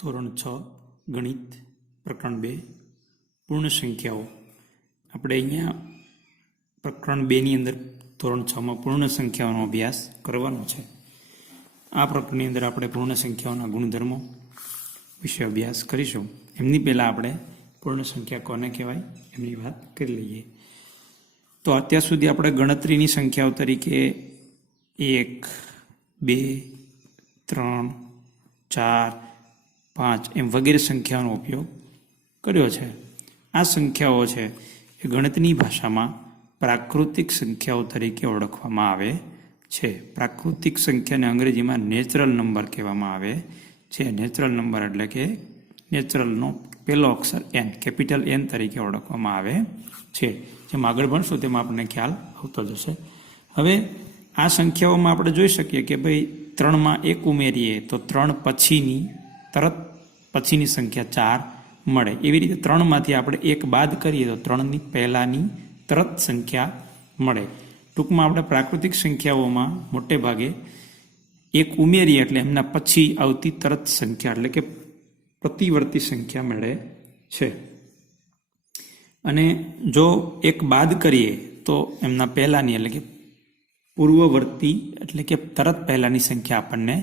ધોરણ 6 ગણિત પ્રકરણ 2 પૂર્ણ સંખ્યાઓ. આપણે અહીંયા પ્રકરણ 2 ની અંદર ધોરણ 6 માં પૂર્ણ સંખ્યાઓનો અભ્યાસ કરવાનો છે. આ પ્રકરણની અંદર આપણે પૂર્ણ સંખ્યાઓના ગુણધર્મો વિશે અભ્યાસ કરીશું. એમની પહેલાં આપણે પૂર્ણ સંખ્યા કોને કહેવાય એમની વાત કરી લઈએ. તો અત્યાર સુધી આપણે ગણતરીની સંખ્યાઓ તરીકે 1, 2, 3, 4, 5 એમ વગેરે સંખ્યાઓનો ઉપયોગ કર્યો છે. આ સંખ્યાઓ છે એ ગણિતની ભાષામાં પ્રાકૃતિક સંખ્યાઓ તરીકે ઓળખવામાં આવે છે. પ્રાકૃતિક સંખ્યાને અંગ્રેજીમાં નેચરલ નંબર કહેવામાં આવે છે. નેચરલ નંબર એટલે કે નેચરલનો પહેલો અક્ષર એન, કેપિટલ એન તરીકે ઓળખવામાં આવે છે. જેમ આગળ ભણશું તેમાં આપણને ખ્યાલ આવતો જશે. હવે આ સંખ્યાઓમાં આપણે જોઈ શકીએ કે ભાઈ 3માં 1 ઉમેરીએ તો 3 તરત પછીની સંખ્યા 4 મળે. એવી રીતે 3માંથી આપણે 1 બાદ કરીએ તો 3ની પહેલાંની તરત સંખ્યા મળે. ટૂંકમાં આપણે પ્રાકૃતિક સંખ્યાઓમાં મોટે ભાગે 1 ઉમેરીએ એટલે એમના પછી આવતી તરત સંખ્યા એટલે કે પ્રતિવર્તી સંખ્યા મળે છે. અને જો 1 બાદ કરીએ તો એમના પહેલાંની એટલે કે પૂર્વવર્તી એટલે કે તરત પહેલાંની સંખ્યા આપણને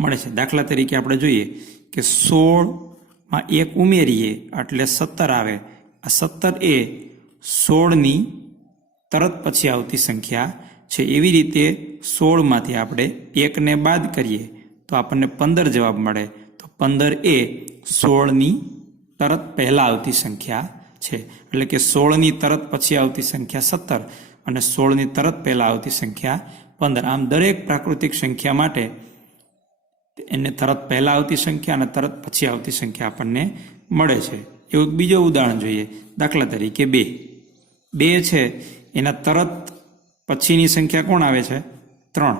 મળે છે. દાખલા તરીકે આપણે જોઈએ કે 16માં 1 ઉમેરીએ એટલે 17 આવે. આ 17 એ 16ની તરત પછી આવતી સંખ્યા છે. એવી રીતે 16માંથી આપણે 1ને બાદ કરીએ તો આપણને 15 જવાબ મળે. તો 15 એ 16ની તરત પહેલાં આવતી સંખ્યા છે. એટલે કે 16ની તરત પછી આવતી સંખ્યા 17 અને 16ની તરત પહેલાં આવતી સંખ્યા 15. આમ દરેક પ્રાકૃતિક સંખ્યા માટે એને તરત પહેલાં આવતી સંખ્યા અને તરત પછી આવતી સંખ્યા આપણને મળે છે. એવું બીજો ઉદાહરણ જોઈએ. દાખલા તરીકે 2 છે એના તરત પછીની સંખ્યા કોણ આવે છે? 3.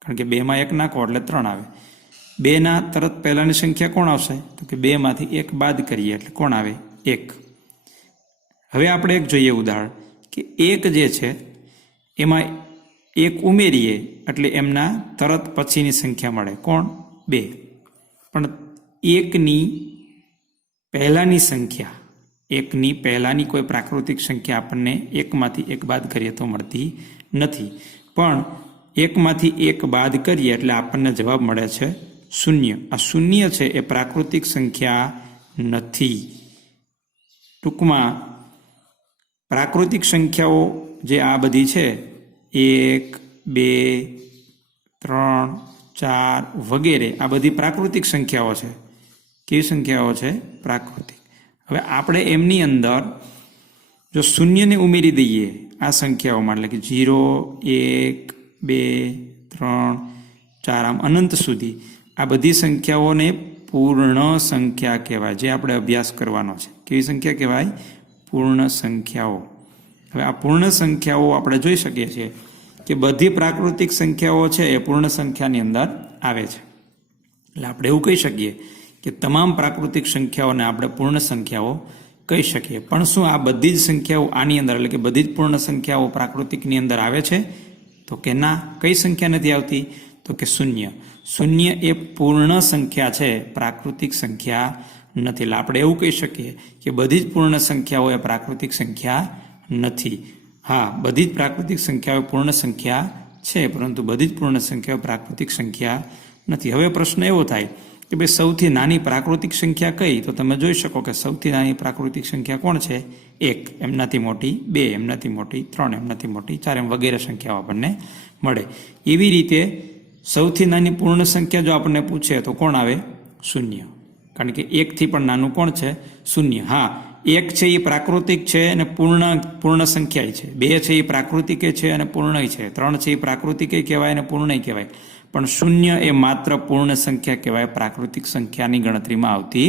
કારણ કે 2માં 1 નાખો એટલે 3 આવે. 2ના તરત પહેલાંની સંખ્યા કોણ આવશે? તો કે 2માંથી 1 બાદ કરીએ એટલે કોણ આવે? 1. હવે આપણે એક જોઈએ ઉદાહરણ કે 1 જે છે એમાં 1 ઉમેરીએ એટલે એમના તરત પછીની સંખ્યા મળે. કોણ? 2. પણ 1ની પહેલાંની સંખ્યા, 1ની પહેલાંની કોઈ પ્રાકૃતિક સંખ્યા આપણને 1માંથી 1 બાદ કરીએ તો મળતી નથી. પણ 1માંથી 1 બાદ કરીએ એટલે આપણને જવાબ મળે છે 0. આ 0 છે એ પ્રાકૃતિક સંખ્યા નથી. ટૂંકમાં પ્રાકૃતિક સંખ્યાઓ જે આ બધી છે 1, 2, 3, 4 વગેરે આ બધી પ્રાકૃતિક સંખ્યાઓ છે. કેવી સંખ્યાઓ છે? પ્રાકૃતિક. હવે આપણે એમની અંદર જો 0ને ઉમેરી દઈએ આ સંખ્યાઓમાં એટલે કે 0, 1, 2, 3, 4 આમ અનંત સુધી આ બધી સંખ્યાઓને પૂર્ણ સંખ્યા કહેવાય. જે આપણે અભ્યાસ કરવાનો છે કેવી સંખ્યા કહેવાય? પૂર્ણ સંખ્યાઓ. હવે આ પૂર્ણ સંખ્યાઓ આપણે જોઈ શકીએ છીએ કે બધી પ્રાકૃતિક સંખ્યાઓ છે એ પૂર્ણ સંખ્યાની અંદર આવે છે. એટલે આપણે એવું કહી શકીએ કે તમામ પ્રાકૃતિક સંખ્યાઓને આપણે પૂર્ણ સંખ્યાઓ કહી શકીએ. પણ શું આ બધી જ સંખ્યાઓ આની અંદર એટલે કે બધી જ પૂર્ણ સંખ્યાઓ પ્રાકૃતિકની અંદર આવે છે? તો કે ના. કઈ સંખ્યા નથી આવતી? તો કે 0. 0 એ પૂર્ણ સંખ્યા છે, પ્રાકૃતિક સંખ્યા નથી. એટલે આપણે એવું કહી શકીએ કે બધી જ પૂર્ણ સંખ્યાઓ એ પ્રાકૃતિક સંખ્યા નથી. હા, બધી જ પ્રાકૃતિક સંખ્યાઓ પૂર્ણ સંખ્યા છે, પરંતુ બધી જ પૂર્ણ સંખ્યાઓ પ્રાકૃતિક સંખ્યા નથી. હવે પ્રશ્ન એવો થાય કે ભાઈ સૌથી નાની પ્રાકૃતિક સંખ્યા કઈ? તો તમે જોઈ શકો કે સૌથી નાની પ્રાકૃતિક સંખ્યા કોણ છે? 1. એમનાથી મોટી 2, એમનાથી મોટી 3, એમનાથી મોટી 4 એમ વગેરે સંખ્યાઓ આપણને મળે. એવી રીતે સૌથી નાની પૂર્ણ સંખ્યા જો આપણને પૂછે તો કોણ આવે? 0. કારણ કે 1થી પણ નાનું કોણ છે? 0. હા, 1 છે એ પ્રાકૃતિક છે અને પૂર્ણ સંખ્યા છે. 2 છે એ પ્રાકૃતિક છે અને પૂર્ણય છે. 3 છે એ પ્રાકૃતિક કહેવાય અને પૂર્ણય કહેવાય. પણ 0 એ માત્ર પૂર્ણ સંખ્યા કહેવાય, પ્રાકૃતિક સંખ્યાની ગણતરીમાં આવતી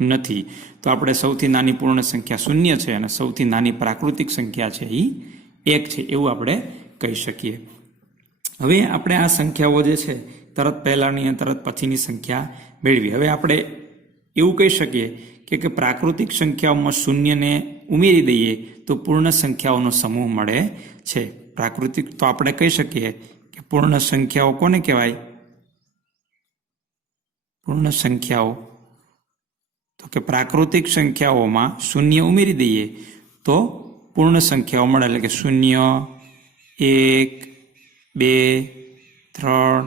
નથી. તો આપણે સૌથી નાની પૂર્ણ સંખ્યા 0 છે અને સૌથી નાની પ્રાકૃતિક સંખ્યા છે એ 1 છે એવું આપણે કહી શકીએ. હવે આપણે આ સંખ્યાઓ જે છે તરત પહેલાંની અને તરત પછીની સંખ્યા મેળવી. હવે આપણે એવું કહી શકીએ કે પ્રાકૃતિક સંખ્યાઓમાં 0ને ઉમેરી દઈએ તો પૂર્ણ સંખ્યાઓનો સમૂહ મળે છે. પ્રાકૃતિક તો આપણે કહી શકીએ કે પૂર્ણ સંખ્યાઓ કોને કહેવાય? પૂર્ણ સંખ્યાઓ તો કે પ્રાકૃતિક સંખ્યાઓમાં શૂન્ય ઉમેરી દઈએ તો પૂર્ણ સંખ્યાઓ મળે. એટલે કે 0, 1, 2, 3,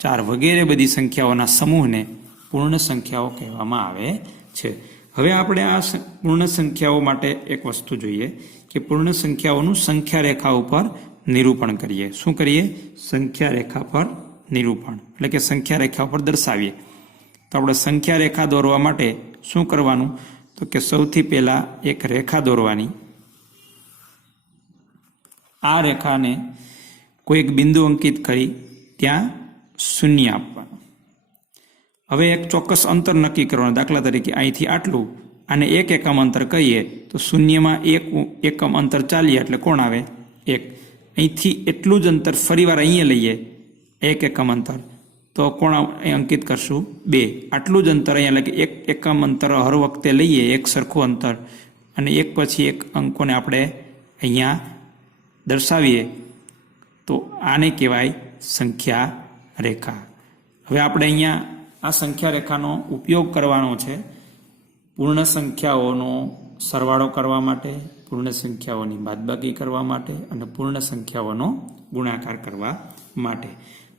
4 વગેરે બધી સંખ્યાઓના સમૂહને પૂર્ણ સંખ્યાઓ કહેવામાં આવે છે. હવે આપણે આ પૂર્ણ સંખ્યાઓ માટે એક વસ્તુ જોઈએ કે પૂર્ણ સંખ્યાઓનું સંખ્યા રેખા ઉપર નિરૂપણ કરીએ. શું કરીએ? સંખ્યા રેખા પર નિરૂપણ, એટલે કે સંખ્યા રેખા ઉપર દર્શાવીએ. તો આપણે સંખ્યા રેખા દોરવા માટે શું કરવાનું? તો કે સૌથી પહેલા એક રેખા દોરવાની. આ રેખાને કોઈ એક બિંદુ અંકિત કરી ત્યાં 0 આપવાનું. હવે એક ચોક્કસ અંતર નક્કી કરવાનું. દાખલા તરીકે અહીંથી આટલું અને 1 એકમ અંતર કહીએ તો 0માં 1 એકમ અંતર ચાલીએ એટલે કોણ આવે? 1. અહીંથી એટલું જ અંતર ફરીવાર અહીંયા લઈએ 1 એકમ અંતર તો કોણ અંકિત કરશું? 2. આટલું જ અંતર અહીંયા એટલે કે 1 એકમ અંતર હર વખતે લઈએ, એક સરખું અંતર, અને એક પછી એક અંકોને આપણે અહીંયા દર્શાવીએ તો આને કહેવાય સંખ્યા રેખા. હવે આપણે અહીંયા આ સંખ્યા રેખાનો ઉપયોગ કરવાનો છે પૂર્ણ સંખ્યાઓનો સરવાળો કરવા માટે, પૂર્ણ સંખ્યાઓની બાદબાકી કરવા માટે અને પૂર્ણ સંખ્યાઓનો ગુણાકાર કરવા માટે.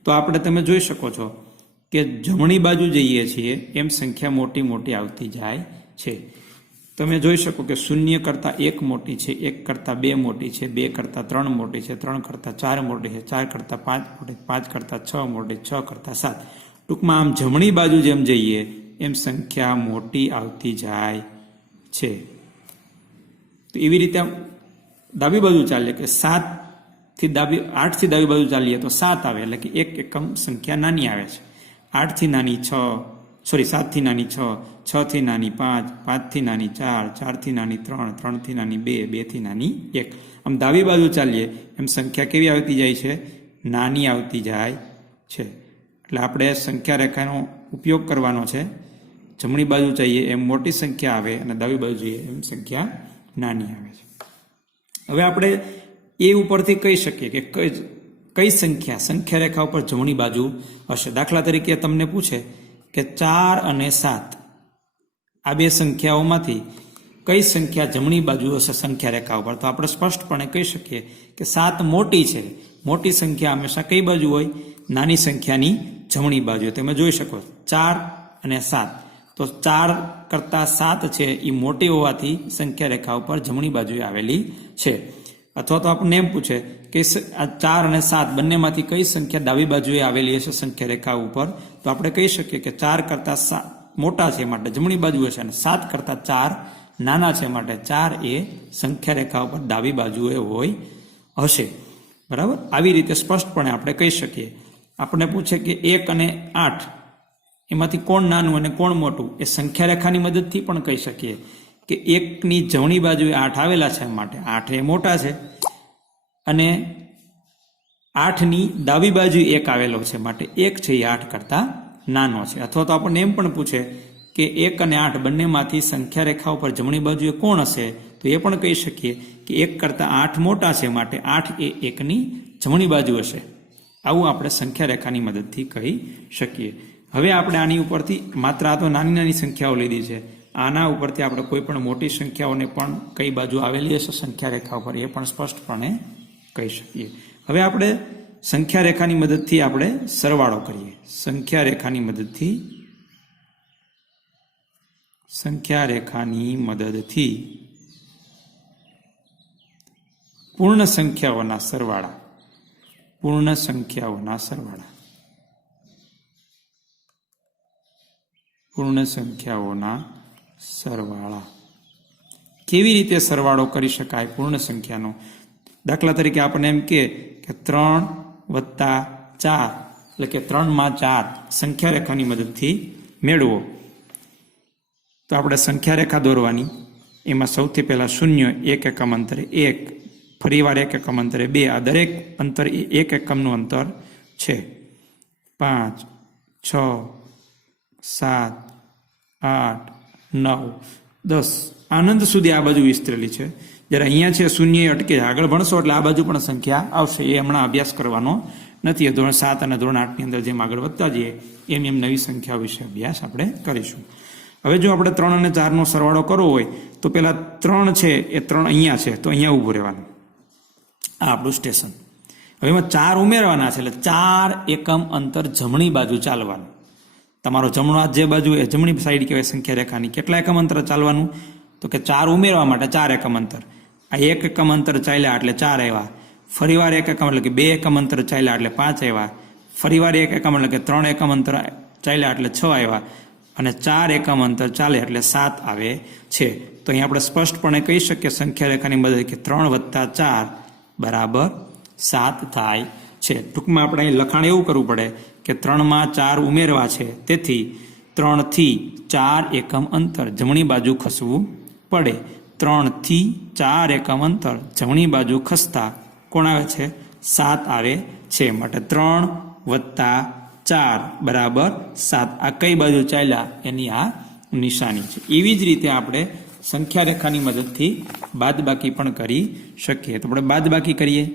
તો આપણે તમે જોઈ શકો છો કે જમણી બાજુ જઈએ છીએ એમ સંખ્યા મોટી મોટી આવતી જાય છે. તમે જોઈ શકો કે 0 કરતાં 1 મોટી છે, 1 કરતાં 2 મોટી છે, 2 કરતાં 3 મોટી છે, 3 કરતાં 4 મોટી છે, 4 કરતાં 5 મોટી, 5 કરતાં 6 મોટી, 6 કરતાં 7. ટૂંકમાં આમ જમણી બાજુ જેમ જઈએ એમ સંખ્યા મોટી આવતી જાય છે. તો એવી રીતે ડાબી બાજુ ચાલીએ કે 8 થી ડાબી બાજુ ચાલીએ તો 7 આવે, એટલે કે 1 એકમ સંખ્યા નાની આવે છે. 8 થી નાની 7 થી નાની 6, 6 થી નાની 5, 5 થી નાની 4, 4 થી નાની 3, 3 થી નાની 2, 2 થી નાની 1. આમ ડાબી બાજુ ચાલીએ એમ સંખ્યા કેવી આવતી જાય છે? નાની આવતી જાય છે. એટલે આપણે સંખ્યા રેખાનો ઉપયોગ કરવાનો છે. જમણી બાજુ જઈએ એમ મોટી સંખ્યા આવે અને ડાબી બાજુ જઈએ એમ સંખ્યા નાની આવે છે. હવે આપણે એ ઉપરથી કહી શકીએ કે કઈ સંખ્યા રેખા ઉપર જમણી બાજુ હશે. દાખલા તરીકે તમને પૂછે કે 4 અને 7 આ બે સંખ્યાઓમાંથી કઈ સંખ્યા જમણી બાજુ હશે સંખ્યા રેખા ઉપર, તો આપણે સ્પષ્ટપણે કહી શકીએ કે 7 મોટી છે. મોટી સંખ્યા હંમેશા કઈ બાજુ હોય? નાની સંખ્યાની જમણી બાજુ. તમે જોઈ શકો 4 અને 7, તો 4 કરતાં 7 છે એ મોટી હોવાથી સંખ્યા રેખા ઉપર જમણી બાજુએ આવેલી છે. અથવા તો આપણને એમ પૂછે કે આ 4 અને 7 બંનેમાંથી કઈ સંખ્યા ડાબી બાજુએ આવેલી હશે સંખ્યા રેખા ઉપર, તો આપણે કહી શકીએ કે 4 કરતાં 7 મોટા છે માટે જમણી બાજુ હશે અને 7 કરતાં 4 નાના છે માટે 4 એ સંખ્યા રેખા ઉપર ડાબી બાજુએ હોય હશે. બરાબર? આવી રીતે સ્પષ્ટપણે આપણે કહી શકીએ. આપણને પૂછે કે 1 અને 8 એમાંથી કોણ નાનું અને કોણ મોટું, એ સંખ્યા રેખાની મદદથી પણ કહી શકીએ કે 1ની જમણી બાજુએ 8 આવેલા છે માટે 8 એ મોટા છે, અને 8ની ડાબી બાજુ 1 આવેલો છે માટે 1 છે એ 8 કરતાં નાનો છે. અથવા તો આપણને એમ પણ પૂછે કે 1 અને 8 બંનેમાંથી સંખ્યા રેખા ઉપર જમણી બાજુએ કોણ હશે, તો એ પણ કહી શકીએ કે 1 કરતાં 8 મોટા છે માટે 8 એ 1ની જમણી બાજુ હશે. આવું આપણે સંખ્યા રેખાની મદદથી કહી શકીએ. હવે આપણે આની ઉપરથી માત્ર આ તો નાની નાની સંખ્યાઓ લીધી છે, આના ઉપરથી આપણે કોઈ પણ મોટી સંખ્યાઓને પણ કઈ બાજુ આવેલી હશે સંખ્યા રેખા ઉપર એ પણ સ્પષ્ટપણે કહી શકીએ. હવે આપણે સંખ્યા રેખાની મદદથી આપણે સરવાળો કરીએ. સંખ્યા રેખાની મદદથી પૂર્ણ સંખ્યાઓના સરવાળા કેવી રીતે સરવાળો કરી શકાય પૂર્ણ સંખ્યાનો? દાખલા તરીકે આપણે એમ કે 3 + 4 એટલે કે 3માં 4 સંખ્યા રેખાની મદદથી મેળવો. તો આપણે સંખ્યા રેખા દોરવાની. એમાં સૌથી પહેલા 0 1 એકમ અંતરે 1, ફરીવાર 1 એકમ અંતરે 2, આ દરેક અંતર 1 એકમનું અંતર છે. 5, 6, 7, 8, 9, 10 આનંદ સુધી આ બાજુ વિસ્તરેલી છે. જ્યારે અહીંયા છે 0 અટકે, આગળ ભણશો એટલે આ બાજુ પણ સંખ્યા આવશે. એ હમણાં અભ્યાસ કરવાનો નથી. ધોરણ 7 અને ધોરણ 8ની અંદર જેમ આગળ વધતા જઈએ એમ નવી સંખ્યાઓ વિશે અભ્યાસ આપણે કરીશું. હવે જો આપણે 3 અને 4નો સરવાળો કરવો હોય તો પેલા 3 છે એ 3 અહીંયા છે તો અહીંયા ઊભું રહેવાનું. આ આપણું સ્ટેશન. હવે એમાં 4 ઉમેરવાના છે એટલે 4 એકમ અંતર જમણી બાજુ ચાલવાનું. તમારો જમણો હાથ જે બાજુ એ જમણી સાઈડ કહેવાય સંખ્યા રેખાની. કેટલા એકમ અંતર ચાલવાનું? તો કે 4 ઉમેરવા માટે 4 એકમ અંતર. આ 1 એકમ અંતર ચાલ્યા એટલે 4 આવ્યા. ફરીવાર 1 એકમ એટલે કે 2 એકમ અંતર ચાલ્યા એટલે 5 આવ્યા. ફરીવાર 1 એકમ એટલે કે 3 એકમ અંતર ચાલ્યા એટલે 6 આવ્યા. અને 4 એકમ અંતર ચાલે એટલે 7 આવે છે. તો અહીં આપણે સ્પષ્ટપણે કહી શકીએ સંખ્યા રેખાની મદદ કે 3 + 4 બરાબર 7 થાય છે. ટૂંકમાં આપણે અહીં લખાણ એવું કરવું પડે કે 3માં 4 ઉમેરવા છે, તેથી 3 થી 4 એકમ અંતર જમણી બાજુ ખસવું પડે. 3 થી 4 એકમ અંતર જમણી બાજુ ખસતા કોણ આવે છે? 7 આવે છે. માટે 3 + 4 બરાબર 7. આ કઈ બાજુ ચાલ્યા એની આ નિશાની છે. એવી જ રીતે આપણે સંખ્યા રેખાની મદદથી બાદબાકી પણ કરી શકીએ. તો આપણે બાદબાકી કરીએ.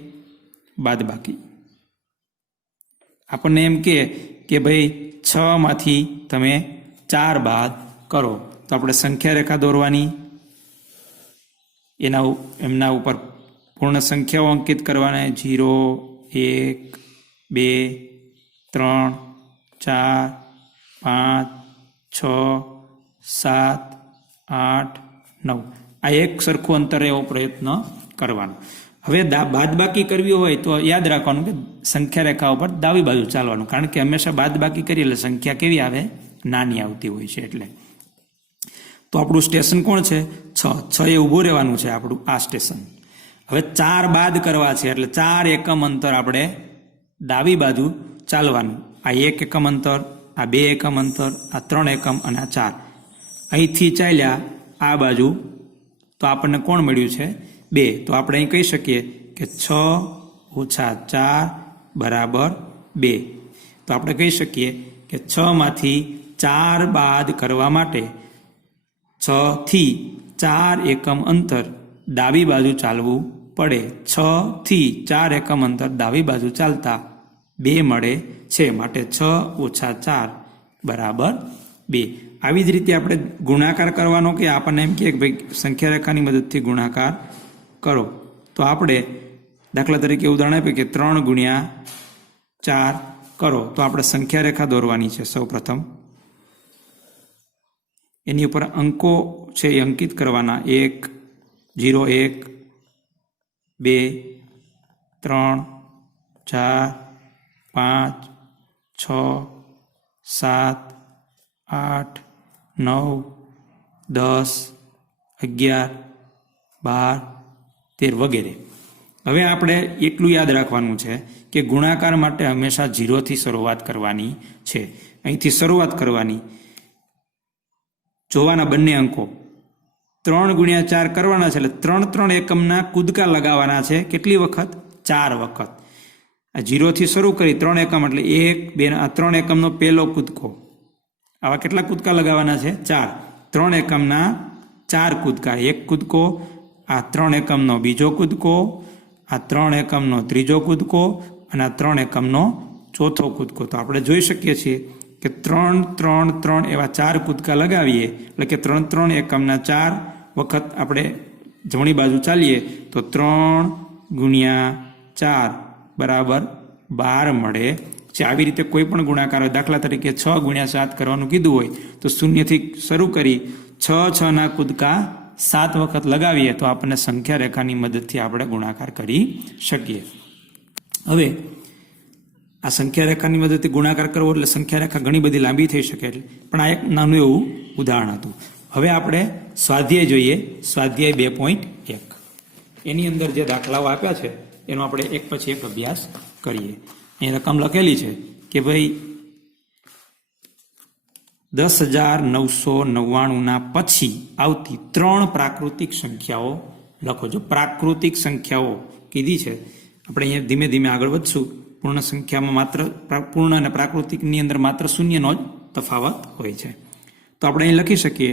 બાદબાકી આપણને એમ કે ભાઈ 6 માંથી તમે 4 બાદ કરો, તો આપણે સંખ્યા રેખા દોરવાની, એમના ઉપર પૂર્ણ સંખ્યાઓ અંકિત કરવાના. 0 1 2 3 4 5 6 7 8 9 આ એક સરખું અંતર એવો પ્રયત્ન કરવાનો. હવે બાદબાકી કરવી હોય તો યાદ રાખવાનું કે સંખ્યા રેખા ઉપર ડાબી બાજુ ચાલવાનું, કારણ કે હંમેશા બાદબાકી કરીએ એટલે સંખ્યા કેવી આવે? નાની આવતી હોય છે. એટલે તો આપણું સ્ટેશન કોણ છે? 6 એ ઊભું રહેવાનું છે આપણું આ સ્ટેશન. હવે 4 બાદ કરવા છે એટલે 4 એકમ અંતર આપણે ડાબી બાજુ ચાલવાનું. આ 1 એકમ અંતર, આ 2 એકમ અંતર, આ 3 એકમ અને આ 4. અહીંથી ચાલ્યા આ બાજુ તો આપણને કોણ મળ્યું છે? 2. તો આપણે અહીં કહી શકીએ કે 6 - 4 બરાબર 2. તો આપણે કહી શકીએ કે 6 માંથી 4 બાદ કરવા માટે 6 થી 4 એકમ અંતર ડાબી બાજુ ચાલવું પડે. 6 થી 4 એકમ અંતર ડાબી બાજુ ચાલતા 2 મળે છે. માટે 6 - 4 બરાબર 2. આવી જ રીતે આપણે ગુણાકાર કરવાનો કે આપણને એમ કે ભાઈ સંખ્યા રેખાની મદદથી ગુણાકાર કરો, તો આપણે દાખલા તરીકે ઉદાહરણ આપ્યું કે 3 × 4 કરો, તો આપણે સંખ્યા રેખા દોરવાની છે. સૌ પ્રથમ એની ઉપર અંકો છે એ અંકિત કરવાના. 1 0 1 2 3 4 5 6 7 8 9 10 11 12 13 વગેરે. હવે આપણે એટલું યાદ રાખવાનું છે કે ગુણાકાર માટે હંમેશા 0 થી શરૂઆત કરવાની છે. અહીંથી શરૂઆત કરવાની. જોવાના બંને અંકો 3 × 4 કરવાના છે એટલે 3 એકમના કૂદકા લગાવવાના છે. કેટલી વખત? 4 વખત. આ 0 થી શરૂ કરી 3 એકમ એટલે 1 2 આ 3 એકમનો પહેલો કૂદકો. આવા કેટલા કૂદકા લગાવવાના છે? 4. 3 એકમના 4 કૂદકા. 1 કૂદકો, આ 3 એકમનો બીજો કૂદકો, આ 3 એકમનો ત્રીજો કૂદકો અને આ 3 એકમનો ચોથો કૂદકો. તો આપણે જોઈ શકીએ છીએ કે 3 3 3 એવા 4 કૂદકા લગાવીએ એટલે કે 3 એકમના 4 વખત આપણે જમણી બાજુ ચાલીએ તો 3 × 4 બરાબર 12 મળે છે. આવી રીતે કોઈ પણ ગુણાકાર હોય, દાખલા તરીકે 6 × 7 કરવાનું કીધું હોય તો 0 થી શરૂ કરી 6 ના કૂદકા 7 વખત લગાવીએ તો આપણને સંખ્યા રેખાની મદદથી આપણે ગુણાકાર કરી શકીએ. હવે આ સંખ્યા રેખાની મદદથી ગુણાકાર કરવો એટલે સંખ્યા રેખા ઘણી બધી લાંબી થઈ શકે, પણ આ એક નાનું એવું ઉદાહરણ હતું. હવે આપણે સ્વાધ્યાય જોઈએ. સ્વાધ્યાય 2.1 એની અંદર જે દાખલાઓ આપ્યા છે એનો આપણે એક પછી એક અભ્યાસ કરીએ. અહીં રકમ લખેલી છે કે ભાઈ 10,999 પછી આવતી 3 પ્રાકૃતિક સંખ્યાઓ લખો. જો પ્રાકૃતિક સંખ્યાઓ કીધી છે, આપણે અહીંયા ધીમે ધીમે આગળ વધશું. પૂર્ણ સંખ્યામાં માત્ર પૂર્ણ અને પ્રાકૃતિકની અંદર માત્ર શૂન્યનો જ તફાવત હોય છે. તો આપણે અહીં લખી શકીએ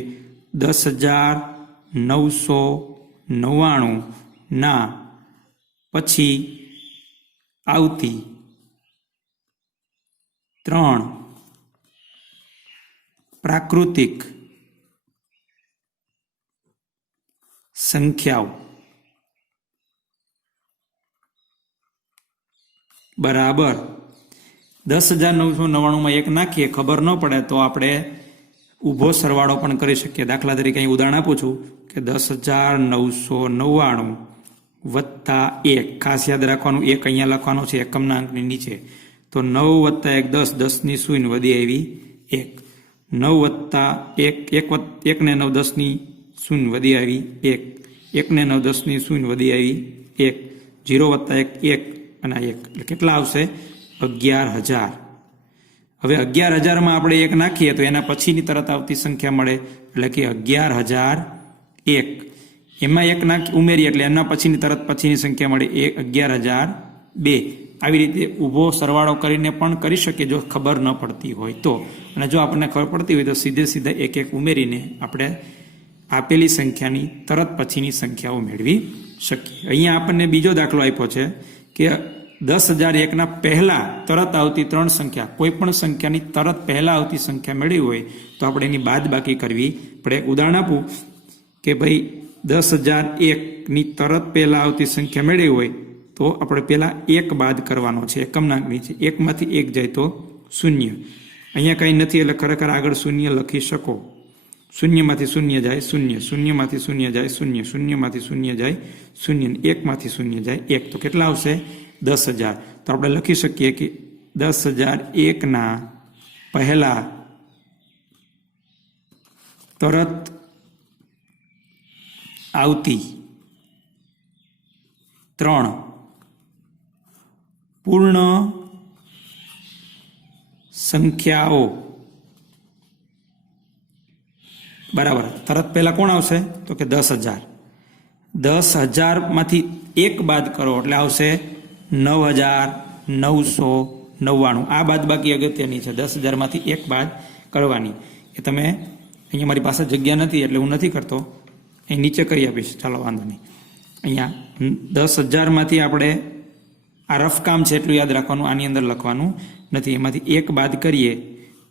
10,999 પછી આવતી 3 પ્રાકૃતિક સંખ્યાઓ બરાબર 10,999 એક નાખીએ, ખબર ન પડે તો આપણે ઊભો સરવાળો પણ કરી શકીએ. દાખલા તરીકે અહીં ઉદાહરણ આપું છું કે 10,999 વત્તા 1, ખાસ યાદ રાખવાનું 1 અહીંયા લખવાનો છે એકમના અંકની નીચે. તો 9 વત્તા 1 10, 10ની શૂન્ય વધી આવી 1. 9 વત્તા 1, 1 ને 9 10ની શૂન્ય વધી આવી 1. 1 ને 9 10ની શૂન્ય વધી આવી 1. 0 વત્તા 1 1 અને 1 એટલે કેટલા આવશે? 11,000. હવે 11,000માં આપણે 1 નાખીએ તો એના પછીની તરત આવતી સંખ્યા મળે એટલે કે 11,001. એમાં 1 ઉમેરીએ એટલે એના પછીની તરત પછીની સંખ્યા મળે 11,002. આવી રીતે ઊભો સરવાળો કરીને પણ કરી શકીએ જો ખબર ન પડતી હોય તો. અને જો આપણને ખબર પડતી હોય તો સીધે એક ઉમેરીને આપણે આપેલી સંખ્યાની તરત પછીની સંખ્યાઓ મેળવી શકીએ. અહીંયા આપણને બીજો દાખલો આપ્યો છે કે 10,001ના પહેલા તરત આવતી 3 સંખ્યા, કોઈ પણ સંખ્યાની તરત પહેલા આવતી સંખ્યા મેળવી હોય તો આપણે એની બાદબાકી કરવી પડે. ઉદાહરણ આપું કે ભાઈ 10,001ની તરત પહેલા આવતી સંખ્યા મેળવી હોય તો આપણે પહેલા 1 બાદ કરવાનો છે એકમના નીચે. 1માંથી 1 જાય તો 0. અહીંયા કંઈ નથી એટલે ખરેખર આગળ 0 લખી શકો. 0માંથી 0 જાય 0, 0માંથી 0 જાય 0, 0માંથી 0 જાય 0, 1માંથી 0 જાય 1. તો કેટલા આવશે? 10,000. તો આપણે લખી શકીએ કે 10,001ના પહેલા તરત આવતી 3 પૂર્ણ સંખ્યાઓ બરાબર. તરત પહેલા કોણ આવશે? તો કે 10,000. 10,000માંથી 1 બાદ કરો એટલે આવશે 9,999. આ બાદબાકી અગત્યની છે. 10,000માંથી 1 બાદ કરવાની. એ તમે અહીંયા મારી પાસે જગ્યા નથી એટલે હું નથી કરતો, અહીં નીચે કરી આપીશ. ચાલો વાંધો નહીં. અહીંયા 10,000માંથી આપણે આ રફ કામ છે એટલું યાદ રાખવાનું, આની અંદર લખવાનું નથી. એમાંથી 1 બાદ કરીએ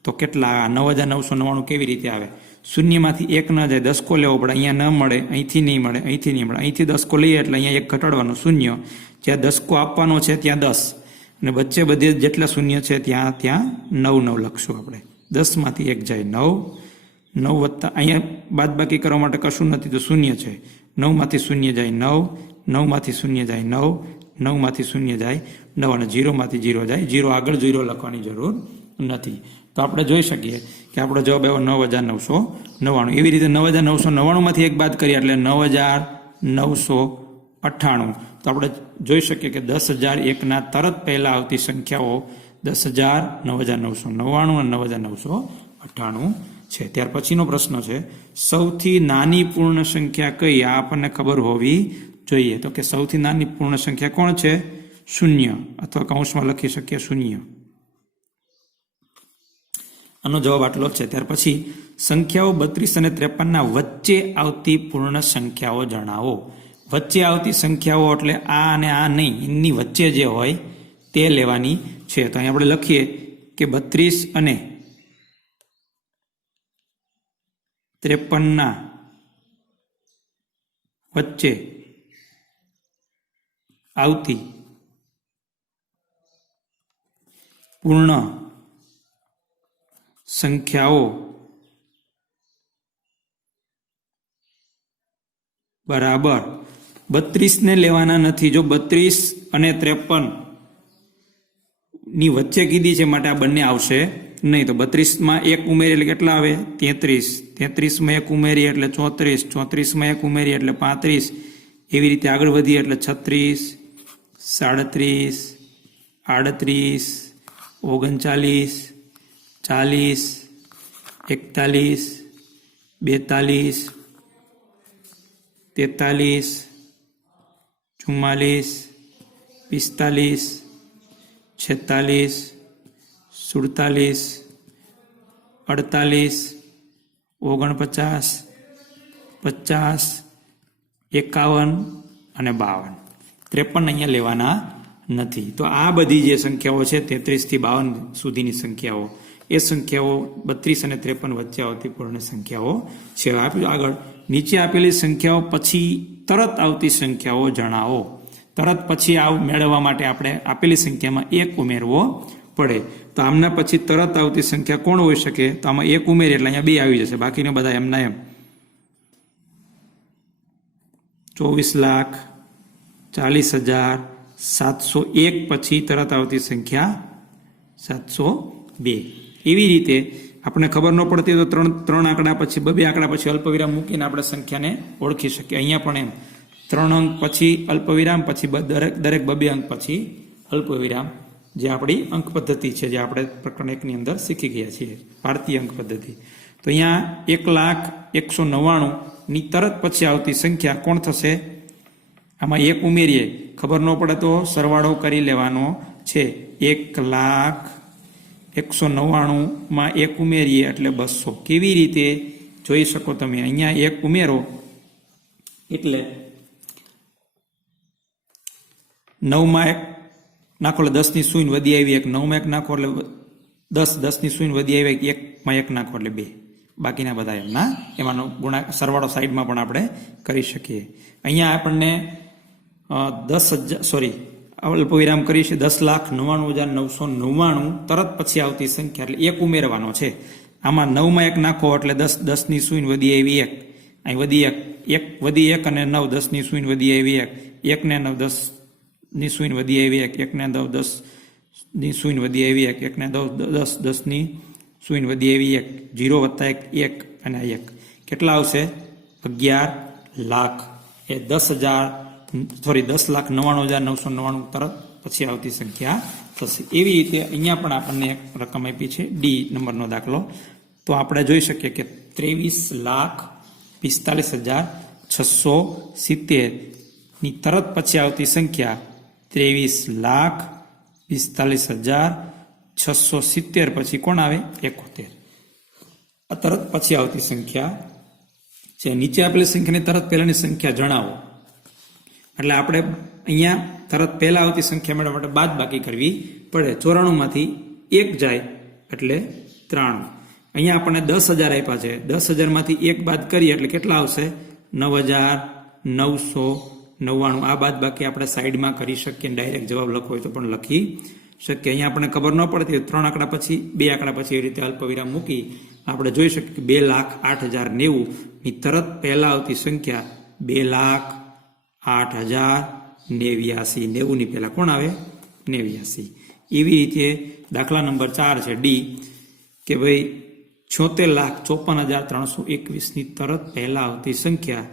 તો કેટલા? 9,999 કેવી રીતે આવે? શૂન્યમાંથી 1 ન જાય, દસકો લેવો પડે. અહીંયા ન મળે, અહીંથી નહીં મળે, અહીંથી નહીં મળે. અહીંથી દસકો લઈએ એટલે અહીંયા 1 ઘટાડવાનું, 0. જ્યાં દસકો આપવાનો છે ત્યાં 10 અને વચ્ચે બધે જેટલા શૂન્ય છે ત્યાં 9 લખશું આપણે. 10માંથી 1 જાય 9, 9 વત્તા અહીંયા બાદબાકી કરવા માટે કશું નથી તો 0 છે. 9માંથી 0 જાય 9, 9માંથી 0 જાય 9, 9માંથી 0 જાય 9 અને 0માંથી 0 જાય 0. આગળ 0 લખવાની જરૂર નથી. તો આપણે જોઈ શકીએ કે આપણો જવાબ આવ્યો 9,999. એવી રીતે 9,999માંથી 1 બાદ કરીએ એટલે 9,998. તો આપણે જોઈ શકીએ કે 10,001ના તરત પહેલા આવતી સંખ્યાઓ 10,000, 9,999 અને 9,998 છે. ત્યાર પછીનો પ્રશ્ન છે સૌથી નાની પૂર્ણ સંખ્યા કઈ? આ આપણને ખબર હોવી જોઈએ. તો કે સૌથી નાની પૂર્ણ સંખ્યા કોણ છે? 0 અથવા કૌંસમાં લખી શકીએ 0. આનો જવાબ આટલો જ છે. ત્યાર પછી સંખ્યાઓ 32 અને 53ના વચ્ચે આવતી પૂર્ણ સંખ્યાઓ જણાવો. વચ્ચે આવતી સંખ્યાઓ એટલે આ અને આ નહીં, એની વચ્ચે જે હોય તે લેવાની છે. તો અહીં આપણે લખીએ કે 32 અને 53ના વચ્ચે આવતી પૂર્ણ સંખ્યાઓ બરાબર 32 ને લેવાના નથી. જો 32 અને 53 ની વચ્ચે કીધી છે માટે આ બંને આવશે નહીં. તો 32માં 1 ઉમેરી એટલે કેટલા આવે? 33. 33માં 1 ઉમેરી એટલે 34. 34માં 1 ઉમેરી એટલે 35. એવી રીતે આગળ વધીએ એટલે 36, 37, 38, 39, 40, 41, 42, 43, 44, 45, 46, 47, 48, 49, 50, 51 અને 52. 53 અહીંયા લેવાના નથી. તો આ બધી જે સંખ્યાઓ છે 33 થી 52 સુધીની સંખ્યાઓ એ સંખ્યાઓ 32 અને 53 વચ્ચે આવતી પૂર્ણ સંખ્યાઓ છે. આગળ નીચે આપેલી સંખ્યાઓ પછી તરત આવતી સંખ્યાઓ જણાવો. તરત પછી મેળવવા માટે આપણે આપેલી સંખ્યામાં 1 ઉમેરવો પડે. તો આમના પછી તરત આવતી સંખ્યા કોણ હોઈ શકે? તો આમાં 1 ઉમેરીએ એટલે અહીંયા 2 આવી જશે, બાકીને બધા એમના એમ. 24,40,701 પછી તરત આવતી સંખ્યા 702. એવી રીતે આપણે ખબર ન પડતી તો ત્રણ આંકડા પછી 2 આંકડા પછી અલ્પવિરામ મૂકીને આપણે સંખ્યાને ઓળખી શકીએ. અહીંયા પણ એમ 3 અંક પછી અલ્પવિરામ, પછી દરેક 2 અંક પછી અલ્પવિરામ, જે આપણી અંક પદ્ધતિ છે, જે આપણે પ્રકરણ 1 ની અંદર શીખી ગયા છીએ, ભારતીય અંક પદ્ધતિ. તો અહીંયા 1,01,99 ની તરત પછી આવતી સંખ્યા કોણ થશે? આમાં 1 ઉમેરીએ, ખબર ન પડે તો સરવાળો કરી લેવાનો છે. 1,01,99 માં 1 ઉમેરીએ એટલે 200. કેવી રીતે જોઈ શકો તમે? અહીંયા 1 ઉમેરો એટલે 9 માં 1 નાખો એટલે 10 ની શૂન્ય વધી આવી 1. 9 માં 1 નાખો એટલે 10, 10 ની શૂન્ય વધી આવી 1. 1 માં 1 નાખો એટલે 2. બાકીના બધા એમાંનો સરવાળો સાઈડમાં પણ આપણે કરી શકીએ. અહીંયા આપણને 10,000 અલ્પવિરામ કરી છે. 10,99,999 તરત પછી આવતી સંખ્યા એટલે 1 ઉમેરવાનો છે. આમાં 9 માં 1 નાખો એટલે 10, 10 ની શૂન્ય વધી આવી 1. અહીં વધી 1 અને 9, 10 ની શૂન્ય વધી આવી 1. 1 ને 9, 10 ની શૂન્ય વધી આવી 1. 1 ને 9, 10 ની શૂન્ય વધી આવી 1. 1 ને 10, 10 ની શૂન્ય વધી આવી 1. 0 વત્તા 1 અને 1 કેટલા આવશે? 11 લાખ. એ 10,99,999 તરત પછી આવતી સંખ્યા થશે. એવી રીતે અહીંયા પણ આપણને એક રકમ આપી છે, ડી નંબરનો દાખલો. તો આપણે જોઈ શકીએ કે 23,45,670 ની તરત પછી આવતી સંખ્યા 23,45,670 પછી કોણ આવે? 71. આ તરત પછી આવતી સંખ્યા છે. નીચે આપેલી સંખ્યાની તરત પહેલાની સંખ્યા જણાવો. એટલે આપણે અહીંયા તરત પહેલા આવતી સંખ્યા મેળવવા માટે બાદ બાકી કરવી પડે. 94 માંથી 1 જાય એટલે 93. અહીંયા આપણને 10,000 આપ્યા છે. 10,000 માંથી 1 બાદ કરીએ એટલે કેટલા આવશે? 9,999. આ બાદ બાકી આપણે સાઈડમાં કરી શકીએ. ડાયરેક્ટ જવાબ લખવો હોય તો પણ લખી શકીએ. અહીંયા આપણને ખબર ન પડતી 3 આંકડા પછી 2 આંકડા પછી એવી રીતે અલ્પવિરામ મૂકી આપણે જોઈ શકીએ કે 2,08,090 ની તરત પહેલા આવતી સંખ્યા 2,08,089. 90 ની પહેલા કોણ આવે? 89. એવી રીતે દાખલા નંબર 4 છે, ડી, કે ભાઈ 76,54,321 ની તરત પહેલા આવતી સંખ્યા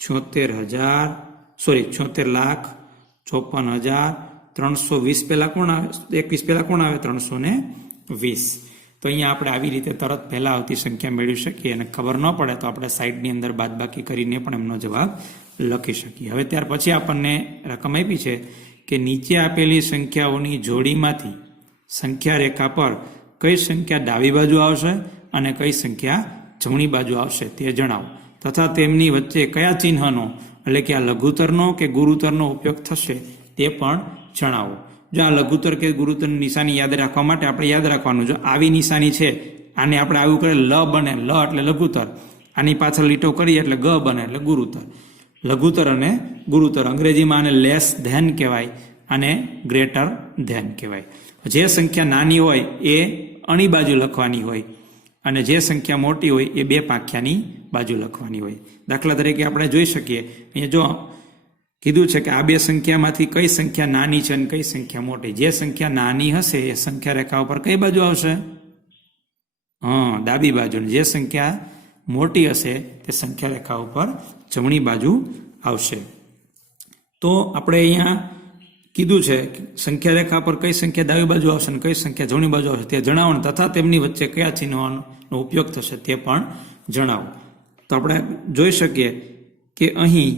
76,54,320 પહેલા કોણ આવે? 21 પહેલા કોણ આવે? 320. તો અહીંયા આપણે આવી રીતે તરત પહેલા આવતી સંખ્યા મેળવી શકીએ. અને ખબર ન પડે તો આપણે સાઈડની અંદર બાદબાકી કરીને પણ એમનો જવાબ લખી શકીએ. હવે ત્યાર પછી આપણને રકમ આપી છે કે નીચે આપેલી સંખ્યાઓની જોડીમાંથી સંખ્યા રેખા પર કઈ સંખ્યા ડાબી બાજુ આવશે અને કઈ સંખ્યા જમણી બાજુ આવશે તે જણાવો, તથા તેમની વચ્ચે કયા ચિહ્નનો એટલે કે આ લઘુત્તરનો કે ગુરુત્તરનો ઉપયોગ થશે તે પણ જણાવો. જો આ લઘુત્તર કે ગુરુત્તરની નિશાની યાદ રાખવા માટે આપણે યાદ રાખવાનું, જો આવી નિશાની છે આને આપણે આવું કરીએ લ બને, લ એટલે લઘુત્તર, આની પાછળ લીટો કરીએ એટલે ગ બને એટલે ગુરુત્તર. લઘુત્તર અને ગુરુત્તર, અંગ્રેજીમાં આને લેસ ધેન કહેવાય અને ગ્રેટર ધેન કહેવાય. જે સંખ્યા નાની હોય એ અણી બાજુ લખવાની હોય અને જે સંખ્યા મોટી હોય એ 2 પાંખિયાની બાજુ લખવાની હોય. દાખલા તરીકે આપણે જોઈ શકીએ અહીંયા જો કીધું છે કે આ 2 સંખ્યામાંથી કઈ સંખ્યા નાની છે અને કઈ સંખ્યા મોટી. જે સંખ્યા નાની હશે એ સંખ્યા રેખા ઉપર કઈ બાજુ આવશે? ડાબી બાજુ. જે સંખ્યા મોટી હશે તે સંખ્યા રેખા ઉપર જમણી બાજુ આવશે. તો આપણે અહીંયા કીધું છે કે સંખ્યા રેખા પર કઈ સંખ્યા ડાબી બાજુ આવશે અને કઈ સંખ્યા જમણી બાજુ આવશે તે જણાવો, તથા તેમની વચ્ચે કયા ચિહ્નોનો ઉપયોગ થશે તે પણ જણાવો. તો આપણે જોઈ શકીએ કે અહીં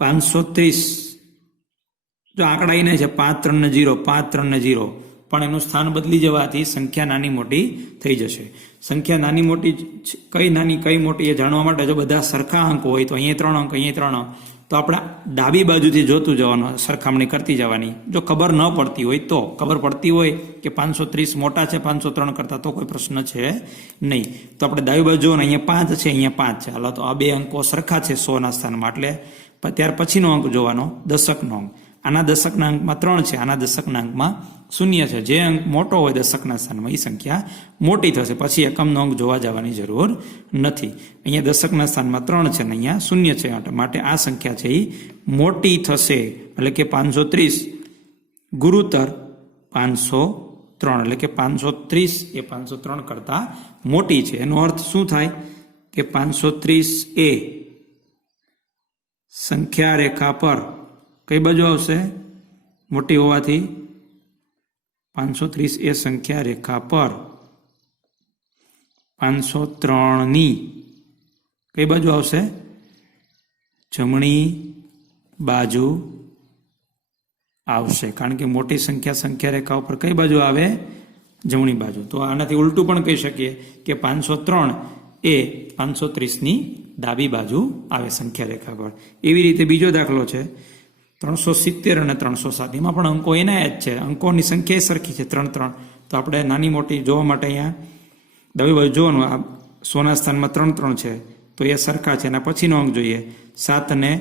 530 જો આંકડા એને છે 5, 3 ને 0, 5, 3 ને 0, પણ એનું સ્થાન બદલી જવાથી સંખ્યા નાની મોટી થઈ જશે. સંખ્યા નાની મોટી કઈ નાની કઈ મોટી એ જાણવા માટે જો બધા સરખા અંક હોય તો અહીંયા 3 અંક, અહીંયા 3 અંક, તો આપણે ડાબી બાજુથી જોતું જવાનું, સરખામણી કરતી જવાની. જો ખબર ન પડતી હોય તો, ખબર પડતી હોય કે 530 મોટા છે 503 કરતાં, તો કોઈ પ્રશ્ન છે નહીં. તો આપણે ડાબી બાજુ જોવાનું, અહીંયા 5 છે, અહીંયા 5 છે. હાલો, તો આ બે અંકો સરખા છે 100ના સ્થાનમાં, એટલે ત્યાર પછીનો અંક જોવાનો, દશકનો અંક. આના દશકના અંકમાં 3 છે, આના દશકના અંકમાં 0 છે. જે અંક મોટો હોય દશકના સ્થાનમાં, એ સંખ્યા મોટી થશે. પછી એકમનો અંક જોવા જવાની જરૂર નથી. અહીંયા દશકના સ્થાનમાં 3 છે ને અહીંયા 0 છે, માટે આ સંખ્યા છે એ મોટી થશે. એટલે કે 530 ગુરુતર 503, એટલે કે 530 એ 503 કરતાં મોટી છે. એનો અર્થ શું થાય કે 530 એ સંખ્યા રેખા પર કઈ બાજુ આવશે? મોટી હોવાથી 530 એ સંખ્યા રેખા પર 503ની કઈ બાજુ આવશે? જમણી બાજુ આવશે. કારણ કે મોટી સંખ્યા રેખા ઉપર કઈ બાજુ આવે? જમણી બાજુ. તો આનાથી ઉલટું પણ કહી શકીએ કે 503 એ 530ની ડાબી બાજુ આવે સંખ્યા રેખા પર. એવી રીતે બીજો દાખલો છે 370 અને 307. એમાં પણ અંકો એના જ છે, અંકોની સંખ્યા સરખી છે 3 3. તો આપણે નાની મોટી જોવા માટે અહીંયા ડાબી બાજુ જોવાનું, આ 100ના સ્થાનમાં 3 3 છે, તો એ સરખા છે. એના પછીનો અંક જોઈએ 7 અને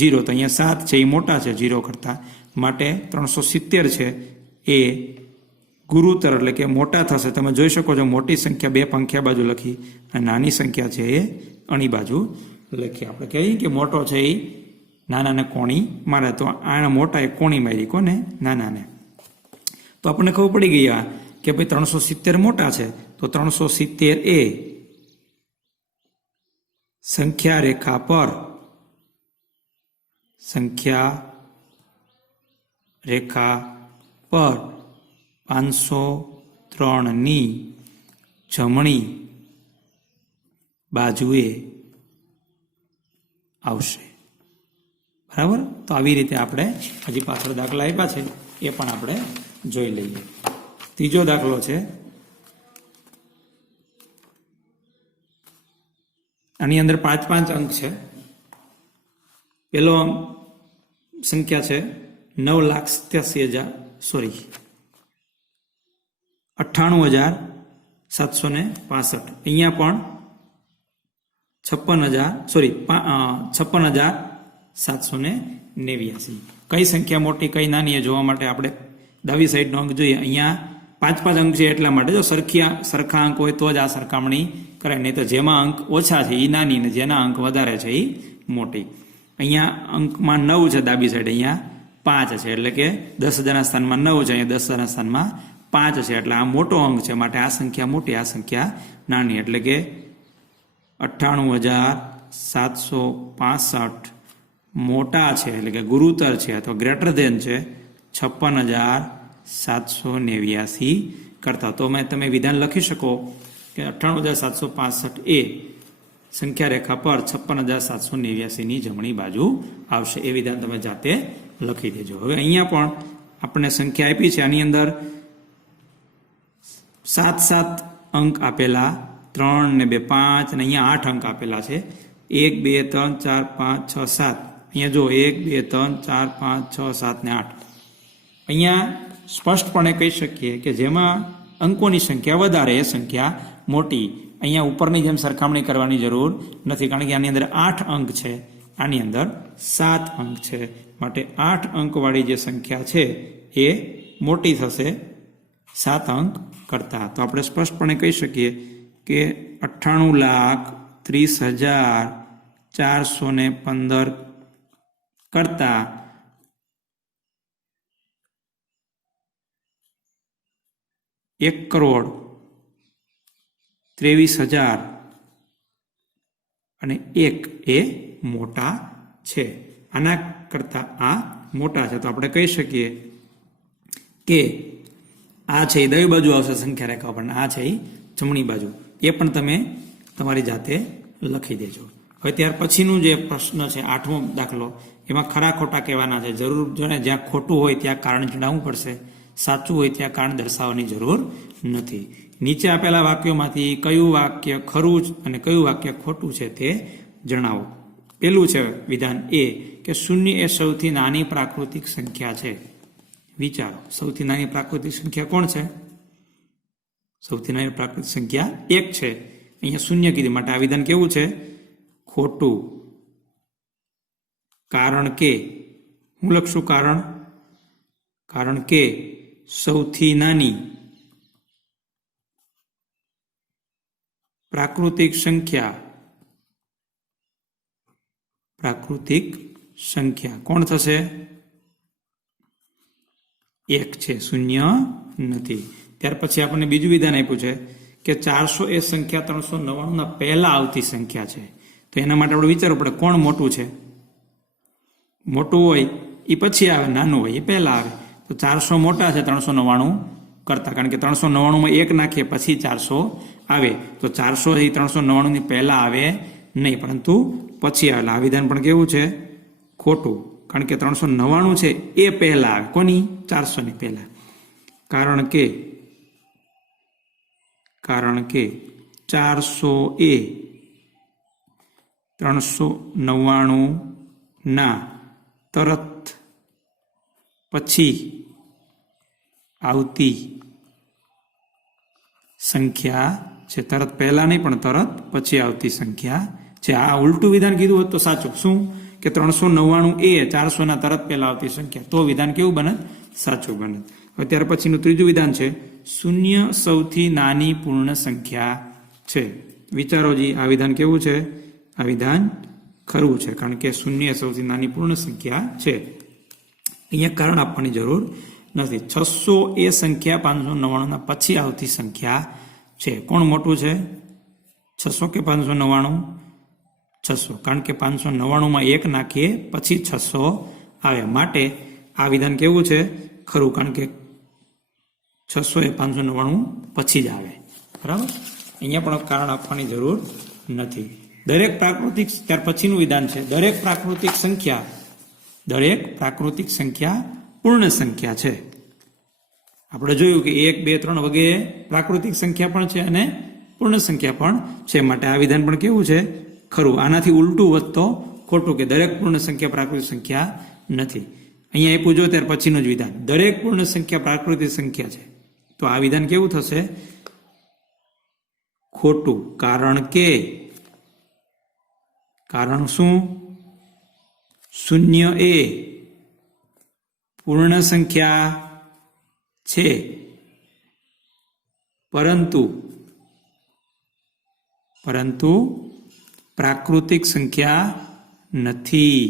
0, તો અહીંયા 7 છે એ મોટા છે 0 કરતાં, માટે 370 છે એ ગુરુતર એટલે કે મોટા થશે. તમે જોઈ શકો છો મોટી સંખ્યા બે પંખ્યા બાજુ લખી અને નાની સંખ્યા છે એ અણી બાજુ લખી. આપણે કહીએ કે મોટો છે એ નાનાને કોણી મારે, તો આને મોટા એ કોણી મારી કોને? નાનાને. તો આપણને ખબર પડી ગઈ કે ભાઈ 370 મોટા છે, તો 370 એ સંખ્યા રેખા પર 503ની જમણી બાજુએ આવશે. બરાબર? તો આવી રીતે આપણે હજી પાછળ દાખલા આપ્યા છે એ પણ આપણે જોઈ લઈએ. ત્રીજો દાખલો છે, આની અંદર 5 અંક છે. પેલો સંખ્યા છે 98,765. અહીંયા પણ 56,789. કઈ સંખ્યા મોટી કઈ નાની એ જોવા માટે આપણે ડાબી સાઈડનો અંક જોઈએ. અહીંયા 5 અંક છે એટલા માટે જો સરખા અંક હોય તો જ આ સરખામણી કરાય, નહીં તો જેમાં અંક ઓછા છે એ નાની ને જેના અંક વધારે છે એ મોટી. અહીંયા અંકમાં 9 છે ડાબી સાઈડ, અહીંયા 5 છે, એટલે કે 10,000ના સ્થાનમાં 9 છે, અહીંયા 10,000ના સ્થાનમાં 5 છે, એટલે આ મોટો અંક છે. માટે આ સંખ્યા મોટી, આ સંખ્યા નાની. એટલે કે 98,765 મોટા છે, એટલે કે ગુરુતર છે અથવા ગ્રેટર ધેન છે 56,789 કરતા. તો તમે વિધાન લખી શકો કે 98,765 એ સંખ્યા રેખા પર 56,789ની જમણી બાજુ આવશે. એ વિધાન તમે જાતે લખી દેજો. હવે અહીંયા પણ આપણને સંખ્યા આપી છે, આની અંદર 7 અંક આપેલા, 3 ને 2 5, અને અહીંયા 8 અંક આપેલા છે. 1 2 3 4 5 6 7. અહીંયા જો 1 2 3 4 5 6 7 ને 8. અહીંયા સ્પષ્ટપણે કહી શકીએ કે જેમાં અંકોની સંખ્યા વધારે એ સંખ્યા મોટી. અહીંયા ઉપરની જેમ સરખામણી કરવાની જરૂર નથી, કારણ કે આની અંદર 8 અંક છે, આની અંદર 7 અંક છે. માટે 8 અંકવાળી જે સંખ્યા છે એ મોટી થશે 7 અંક કરતા. તો આપણે સ્પષ્ટપણે કહી શકીએ કે 98,30,415 કરતા 1,23,001 એ મોટા છે. આના કરતા આ મોટા છે. તો આપણે કહી શકીએ કે આ છે એ ડાબી બાજુ આવશે સંખ્યા રેખા પર, આ છે એ જમણી બાજુ. એ પણ તમે તમારી જાતે લખી દેજો. હવે ત્યાર પછીનું જે પ્રશ્ન છે 8મો દાખલો, એમાં ખરા ખોટા કહેવાના છે. જરૂર જો ને જ્યાં ખોટું હોય ત્યાં કારણ જણાવવું પડશે, સાચું હોય ત્યાં કારણ દર્શાવવાની જરૂર નથી. નીચે આપેલા વાક્યોમાંથી કયું વાક્ય ખરું અને કયું વાક્ય ખોટું છે તે જણાવો. પેલું છે વિધાન એ કે શૂન્ય એ સૌથી નાની પ્રાકૃતિક સંખ્યા છે. વિચારો, સૌથી નાની પ્રાકૃતિક સંખ્યા કોણ છે? સૌથી નાની પ્રાકૃતિક સંખ્યા 1 છે. અહીંયા શૂન્ય કીધી માટે આ વિધાન કેવું છે? ખોટું. કારણ કે હું લખશું કારણ કે સૌથી નાની પ્રાકૃતિક સંખ્યા કોણ થશે? 1 છે, શૂન્ય નથી. ત્યાર પછી આપણને બીજું વિધાન આપ્યું છે કે 400 એ સંખ્યા 399 ના પહેલા આવતી સંખ્યા છે. તો એના માટે આપણે વિચારવું પડે કોણ મોટું છે. મોટું હોય એ પછી આવે, નાનું હોય એ પહેલા આવે. તો 400 મોટા છે 399 કરતા, કારણ કે 399 1 નાખીએ પછી 400 આવે. તો 400 એ 399 ની પહેલા આવે નહીં, પરંતુ પછી આવે. આ વિધાન પણ કેવું છે? ખોટું. કારણ કે 399 છે એ પહેલા આવે. કોની? 400 ની પહેલા. કારણ કે 400 એ 399 ના તરત પછી આવતી સંખ્યા છે. તરત પહેલા નહીં પણ તરત પછી આવતી સંખ્યા છે. આ ઉલટું વિધાન કીધું હોત તો સાચું. શું? કે 399 એ 400 ના તરત પહેલા આવતી સંખ્યા. તો વિધાન કેવું બને? સાચું બને. હવે ત્યાર પછીનું ત્રીજું વિધાન છે શૂન્ય સૌથી નાની પૂર્ણ સંખ્યા છે. વિચારોજી, આ વિધાન કેવું છે? આ વિધાન ખરું છે, કારણ કે શૂન્ય સૌથી નાની પૂર્ણ સંખ્યા છે. અહીંયા કારણ આપવાની જરૂર નથી. 600 એ સંખ્યા 599 ના પછી આવતી સંખ્યા છે. કોણ મોટું છે? 600 કે 599? 600. કારણ કે 599 માં 1 નાખીએ પછી 600 આવે. માટે આ વિધાન કેવું છે? ખરું, કારણ કે 600 એ 599 પછી જ આવે. બરાબર? અહીંયા પણ કારણ આપવાની જરૂર નથી. દરેક પ્રાકૃતિક, ત્યાર પછીનું વિધાન છે દરેક પ્રાકૃતિક સંખ્યા પૂર્ણ સંખ્યા છે. આપણે જોયું કે 1, 2, 3 વગેરે પ્રાકૃતિક સંખ્યા પણ છે અને પૂર્ણ સંખ્યા પણ છે. માટે આ વિધાન પણ કેવું છે? ખરું. આનાથી ઉલટું હોત તો ખોટું, કે દરેક પૂર્ણ સંખ્યા પ્રાકૃતિક સંખ્યા નથી. અહીંયા એ પૂછો ત્યાર પછીનું જ વિધાન દરેક પૂર્ણ સંખ્યા પ્રાકૃતિક સંખ્યા છે. તો આ વિધાન કેવું થશે? ખોટું. કારણ શું? શૂન્ય એ પૂર્ણ સંખ્યા છે, પરંતુ પ્રાકૃતિક સંખ્યા નથી.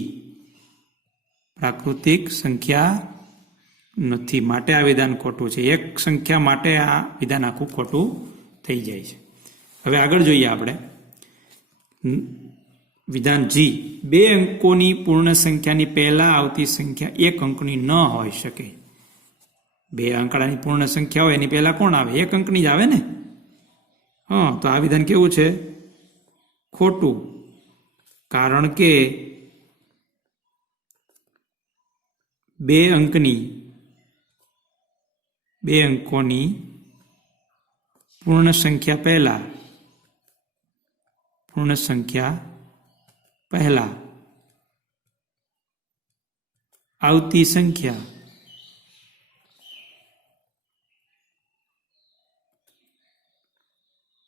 માટે આ વિધાન ખોટું છે. એક સંખ્યા માટે આ વિધાન આખું ખોટું થઈ જાય છે. હવે આગળ જોઈએ આપણે વિધાન જી. 2 અંકોની પૂર્ણ સંખ્યાની પહેલા આવતી સંખ્યા 1 અંકની ન હોઈ શકે. 2 આંકડાની પૂર્ણ સંખ્યા હોય એની પહેલા કોણ આવે? 1 અંકની જ આવે ને. તો આ વિધાન કેવું છે? ખોટું. કારણ કે 2 અંકોની પૂર્ણ સંખ્યા પહેલા આવતી સંખ્યા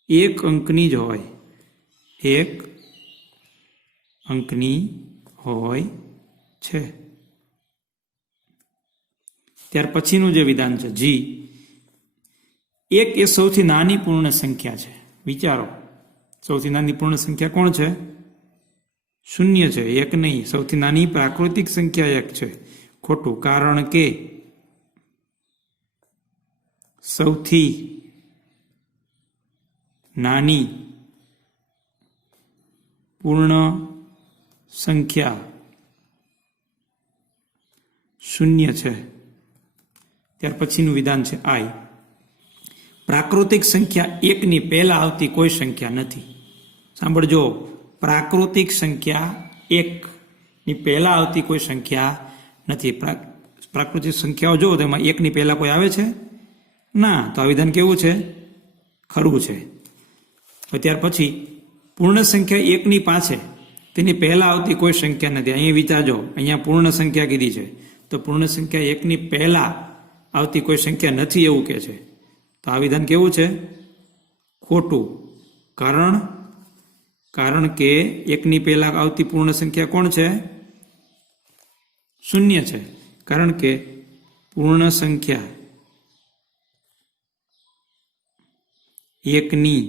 1 અંકની જ હોય. 1 અંકની હોય છે. ત્યાર પછીનું જે વિધાન છે જી. 1 એ સૌથી નાની પૂર્ણ સંખ્યા છે. વિચારો, સૌથી નાની પૂર્ણ સંખ્યા કોણ છે? શૂન્ય છે, 1 નહીં. સૌથી નાની પ્રાકૃતિક સંખ્યા 1 છે. ખોટું. કારણ કે સૌથી નાની પૂર્ણ સંખ્યા શૂન્ય છે. ત્યાર પછીનું વિધાન છે આઈ. પ્રાકૃતિક સંખ્યા 1 ની પહેલા આવતી કોઈ સંખ્યા નથી. સાંભળજો, પ્રાકૃતિક સંખ્યા 1 ની પહેલા આવતી કોઈ સંખ્યા નથી. પ્રાકૃતિક સંખ્યાઓ જો તેમાં 1 ની પહેલા કોઈ આવે છે? ના. તો આ વિધાન કેવું છે? ખરું છે. ત્યાર પછી પૂર્ણ સંખ્યા 1 ની પાછે તેની પહેલા આવતી કોઈ સંખ્યા નથી. અહીં વિચારજો, અહીંયા પૂર્ણ સંખ્યા કીધી છે, તો પૂર્ણ સંખ્યા એકની પહેલા આવતી કોઈ સંખ્યા નથી એવું કે છે. તો આ વિધાન કેવું છે? ખોટું. કારણ કે એકની પહેલા આવતી પૂર્ણ સંખ્યા કોણ છે? શૂન્ય છે. કારણ કે પૂર્ણ સંખ્યા એકની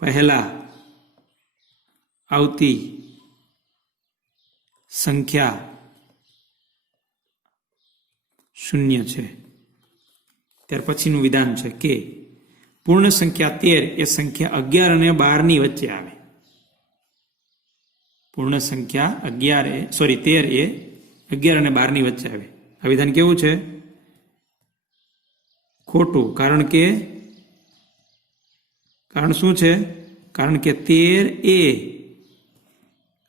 પહેલા આવતી સંખ્યા શૂન્ય છે. ત્યાર પછીનું વિધાન છે કે પૂર્ણ સંખ્યા 13 એ સંખ્યા 11 અને 12 ની વચ્ચે આવે. પૂર્ણ સંખ્યા 13 એ 11 અને 12 ની વચ્ચે આવે. આ વિધાન કેવું છે? ખોટું. કારણ શું છે? કારણ કે 13 એ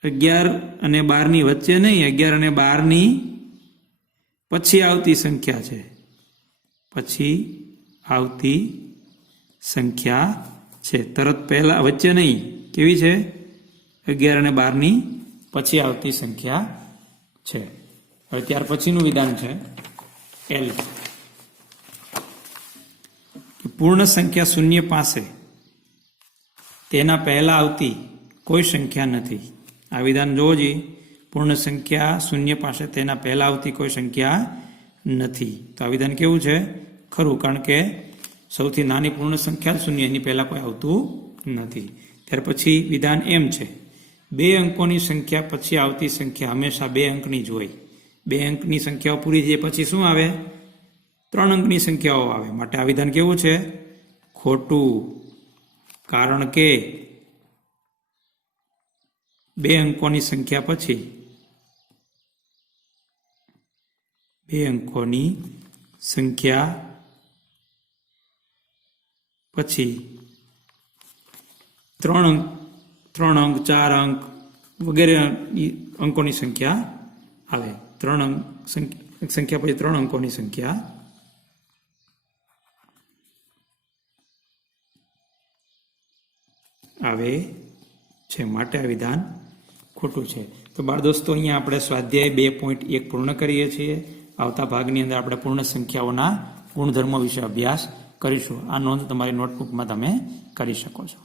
11 અને 12 ની વચ્ચે નહીં, 11 અને 12 ની પછી આવતી સંખ્યા છે. પછી આવતી સંખ્યા છે, તરત પહેલા વચ્ચે નહીં. કેવી છે? 11 અને 12 ની પછી આવતી સંખ્યા છે. હવે ત્યાર પછીનું વિધાન છે એલ. પૂર્ણ સંખ્યા શૂન્ય પાસે તેના પહેલા આવતી કોઈ સંખ્યા નથી. આ વિધાન જોવો જોઈએ. પૂર્ણ સંખ્યા શૂન્ય પાસે તેના પહેલા આવતી કોઈ સંખ્યા નથી. તો આ વિધાન કેવું છે? ખરું. કારણ કે સૌથી નાની પૂર્ણ સંખ્યા શૂન્ય, એની પહેલા કોઈ આવતું નથી. ત્યાર પછી વિધાન એમ છે, 2 અંકોની સંખ્યા પછી આવતી સંખ્યા હંમેશા 2 અંકની જ હોય. 2 અંકની સંખ્યાઓ પૂરી થઈ પછી શું આવે? 3 અંકની સંખ્યાઓ આવે. માટે આ વિધાન કેવું છે? ખોટું. કારણ કે 2 અંકોની સંખ્યા પછી 2 અંકોની સંખ્યા પછી 3 અંક, 4 અંક વગેરે અંકોની સંખ્યા આવે. 3 અંક સંખ્યા પછી 3 અંકોની સંખ્યા આવે છે. માટે આ વિધાન ખોટું છે. તો બાળ દોસ્તો, અહીંયા આપણે સ્વાધ્યાય 2.1 પૂર્ણ કરીએ છીએ. આવતા ભાગની અંદર આપણે પૂર્ણ સંખ્યાઓના ગુણધર્મો વિશે અભ્યાસ કરીશું. આ નોંધ તમારી નોટબુકમાં તમે કરી શકો છો.